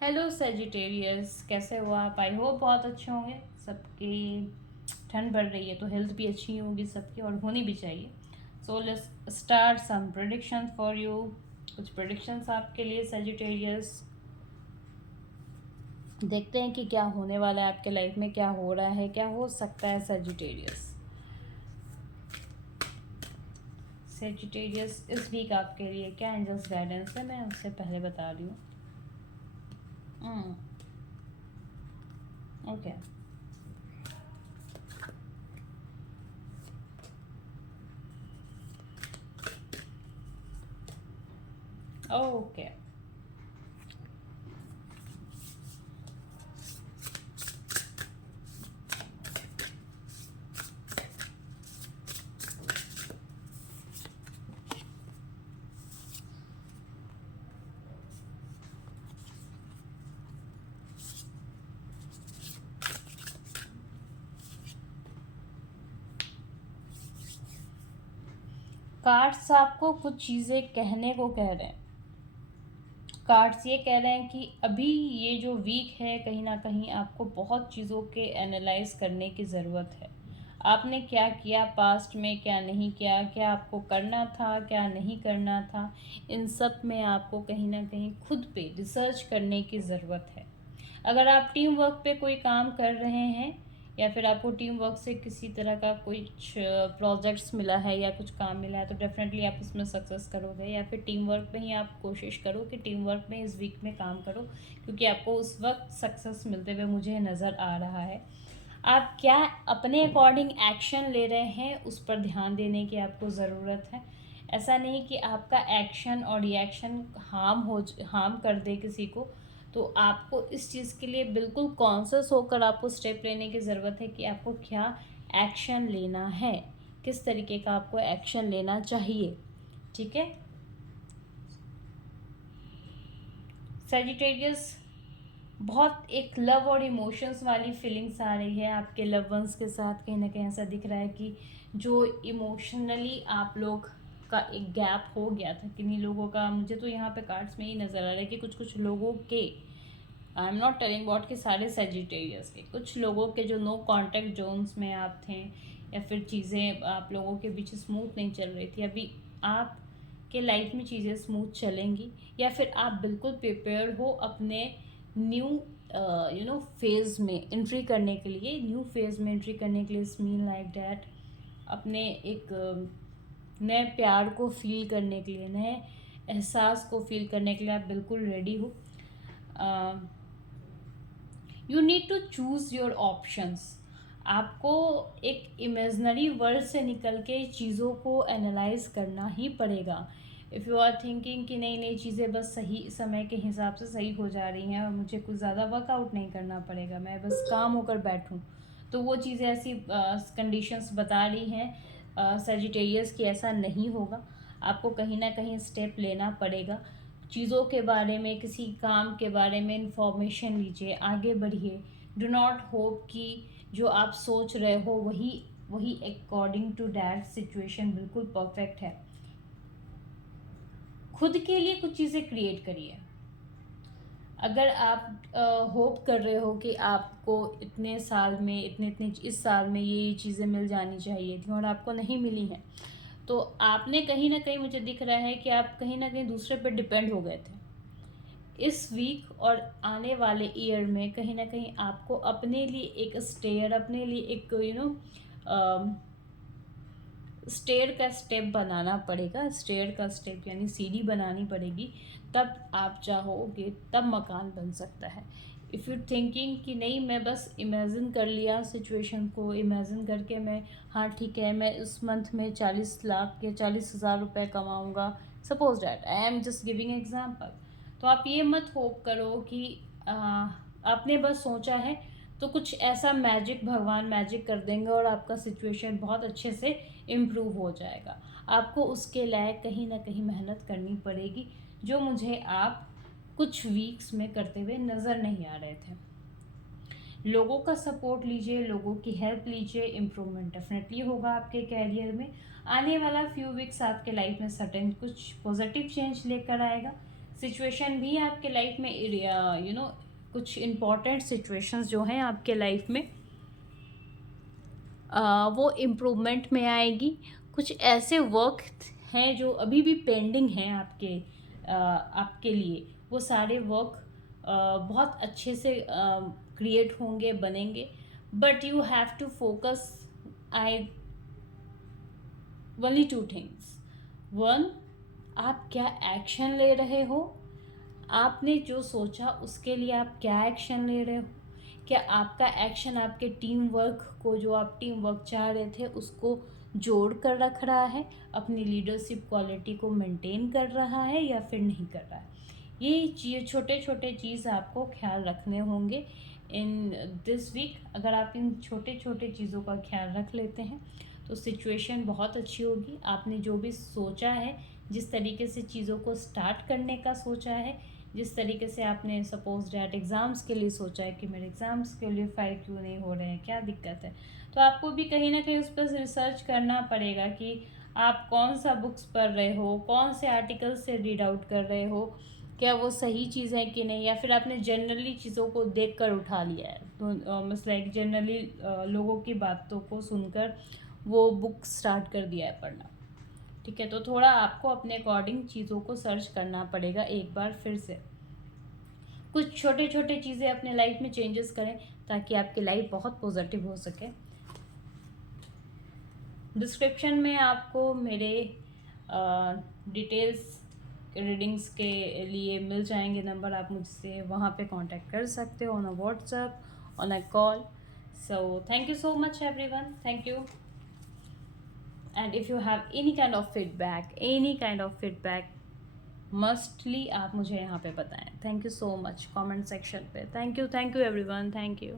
Hello Sagittarius, कैसे हो आप? आई होप बहुत अच्छे होंगे। सबकी ठंड बढ़ रही है तो हेल्थ भी अच्छी होगी सबकी, और होनी भी चाहिए। So let's start some prediction for you. कुछ प्रेडिक्शंस आपके लिए सेजिटेरियस। देखते हैं कि क्या होने वाला है आपके लाइफ में, क्या हो रहा है, क्या हो सकता है सेजिटेरियस। सेजिटेरियस इस वीक आपके लिए क्या एंजल्स गाइडेंस है, मैं उससे पहले बता रही हूँ। ओके। ओके। कार्ड्स आपको कुछ चीज़ें कहने को कह रहे हैं। कार्ड्स ये कह रहे हैं कि अभी ये जो वीक है, कहीं ना कहीं आपको बहुत चीज़ों के एनालाइज करने की ज़रूरत है। आपने क्या किया पास्ट में, क्या नहीं किया, क्या आपको करना था, क्या नहीं करना था, इन सब में आपको कहीं ना कहीं खुद पे रिसर्च करने की ज़रूरत है। अगर आप टीम वर्क पे कोई काम कर रहे हैं, या फिर आपको टीम वर्क से किसी तरह का कुछ प्रोजेक्ट्स मिला है या कुछ काम मिला है, तो डेफिनेटली आप उसमें सक्सेस करोगे। या फिर टीम वर्क में ही आप कोशिश करो कि टीम वर्क में इस वीक में काम करो, क्योंकि आपको उस वक्त सक्सेस मिलते हुए मुझे नज़र आ रहा है। आप क्या अपने अकॉर्डिंग एक्शन ले रहे हैं, उस पर ध्यान देने की आपको ज़रूरत है। ऐसा नहीं कि आपका एक्शन और रिएक्शन हार्म कर दे किसी को। तो आपको इस चीज़ के लिए बिल्कुल कॉन्शियस होकर आपको स्टेप लेने की ज़रूरत है कि आपको क्या एक्शन लेना है, किस तरीके का आपको एक्शन लेना चाहिए। ठीक है सेजिटेरियस, बहुत एक लव और इमोशंस वाली फीलिंग्स आ रही है आपके लव वंस के साथ। कहीं ना कहीं ऐसा दिख रहा है कि जो इमोशनली आप लोग का एक गैप हो गया था किन्हीं लोगों का। मुझे तो यहाँ पे कार्ड्स में ही नज़र आ रहा है कि कुछ कुछ लोगों के, I am not telling about कि सारे सेजिटेरियस के, कुछ लोगों के जो नो कांटेक्ट जोन्स में आप थे, या फिर चीज़ें आप लोगों के बीच स्मूथ नहीं चल रही थी, अभी आप के लाइफ में चीज़ें स्मूथ चलेंगी। या फिर आप बिल्कुल प्रिपेयर्ड हो अपने न्यू फेज़ में एंट्री करने के लिए, न्यू फेज़ में एंट्री करने के लिए। इट्स मीन लाइक डैट अपने एक नए प्यार को फील करने के लिए, नए एहसास को फील करने के लिए आप बिल्कुल रेडी हो। You need to choose your options. आपको एक इमेजनरी वर्ल्ड से निकल के चीज़ों को एनालाइज करना ही पड़ेगा। इफ़ यू आर थिंकिंग कि नई नई चीज़ें बस सही समय के हिसाब से सही हो जा रही हैं और मुझे कुछ ज़्यादा वर्कआउट नहीं करना पड़ेगा, मैं बस काम होकर बैठूं, तो वो चीज़ें ऐसी कंडीशंस बता रही हैं सेजिटेरियस कि ऐसा नहीं होगा। आपको कहीं ना कहीं स्टेप लेना पड़ेगा। चीज़ों के बारे में, किसी काम के बारे में इंफॉर्मेशन लीजिए, आगे बढ़िए। डू नॉट होप कि जो आप सोच रहे हो वही वही अकॉर्डिंग टू दैट सिचुएशन बिल्कुल परफेक्ट है। खुद के लिए कुछ चीज़ें क्रिएट करिए। अगर आप होप कर रहे हो कि आपको इतने साल में इतने इतने इस साल में ये चीज़ें मिल जानी चाहिए थी और आपको नहीं मिली हैं, तो आपने कहीं ना कहीं, मुझे दिख रहा है कि आप कहीं ना कहीं दूसरे पर डिपेंड हो गए थे। इस वीक और आने वाले ईयर में कहीं ना कहीं आपको अपने लिए एक स्टेयर, अपने लिए एक स्टेयर का स्टेप बनाना पड़ेगा। स्टेयर का स्टेप यानी सीढ़ी बनानी पड़ेगी, तब आप चाहोगे तब मकान बन सकता है। इफ़ यू थिंकिंग कि नहीं, मैं बस इमेजिन कर लिया सिचुएशन को, इमेजिन करके मैं, हाँ ठीक है, मैं इस मंथ में 40 लाख या 40,000 रुपये कमाऊँगा, suppose that I am just giving example. तो आप ये मत होप करो कि आपने बस सोचा है तो कुछ ऐसा मैजिक, भगवान मैजिक कर देंगे और आपका सिचुएशन बहुत अच्छे से इम्प्रूव हो जाएगा। आपको उसके लायक कहीं ना कहीं मेहनत करनी पड़ेगी, जो मुझे आप कुछ वीक्स में करते हुए नज़र नहीं आ रहे थे। लोगों का सपोर्ट लीजिए, लोगों की हेल्प लीजिए, इम्प्रूवमेंट डेफिनेटली होगा आपके कैरियर में। आने वाला फ्यू वीक्स आपके लाइफ में सर्टेन कुछ पॉजिटिव चेंज लेकर आएगा। सिचुएशन भी आपके लाइफ में कुछ इम्पोर्टेंट सिचुएशंस जो हैं आपके लाइफ में वो इम्प्रूवमेंट में आएगी। कुछ ऐसे वर्क हैं जो अभी भी पेंडिंग हैं आपके लिए, वो सारे वर्क बहुत अच्छे से क्रिएट होंगे, बनेंगे। But you have to focus I only 2 things. 1, आप क्या एक्शन ले रहे हो, आपने जो सोचा उसके लिए आप क्या एक्शन ले रहे हो, क्या आपका एक्शन आपके टीम वर्क को, जो आप टीम वर्क चाह रहे थे उसको जोड़ कर रख रहा है, अपनी लीडरशिप क्वालिटी को मेंटेन कर रहा है या फिर नहीं कर रहा है। ये छोटे छोटे चीज़ आपको ख्याल रखने होंगे इन दिस वीक। अगर आप इन छोटे छोटे चीज़ों का ख्याल रख लेते हैं तो सिचुएशन बहुत अच्छी होगी। आपने जो भी सोचा है, जिस तरीके से चीज़ों को स्टार्ट करने का सोचा है, जिस तरीके से आपने सपोज डैट एग्ज़ाम्स के लिए सोचा है कि मेरे एग्ज़ाम्स के लिए फाइल क्यों नहीं हो रहे हैं, क्या दिक्कत है, तो आपको भी कहीं ना कहीं उस पर रिसर्च करना पड़ेगा कि आप कौन सा बुक्स पढ़ रहे हो, कौन से आर्टिकल से रीड आउट कर रहे हो, क्या वो सही चीज़ है कि नहीं, या फिर आपने जनरली चीज़ों को देख कर उठा लिया है। तो मीन्स लाइक जनरली लोगों की बातों को सुनकर वो बुक स्टार्ट कर दिया है पढ़ना। ठीक है, तो थोड़ा आपको अपने अकॉर्डिंग चीज़ों को सर्च करना पड़ेगा एक बार फिर से। कुछ छोटे छोटे चीज़ें अपने लाइफ में चेंजेस करें ताकि आपकी लाइफ बहुत पॉजिटिव हो सके। डिस्क्रिप्शन में आपको मेरे डिटेल्स रीडिंग्स के लिए मिल जाएंगे नंबर, आप मुझसे वहाँ पे कांटेक्ट कर सकते हो on a WhatsApp, on a call. So thank you so much everyone, thank you. And if you have any kind of feedback, mostly आप मुझे यहाँ पे बताएं. Thank you so much comment section पे. Thank you everyone, thank you.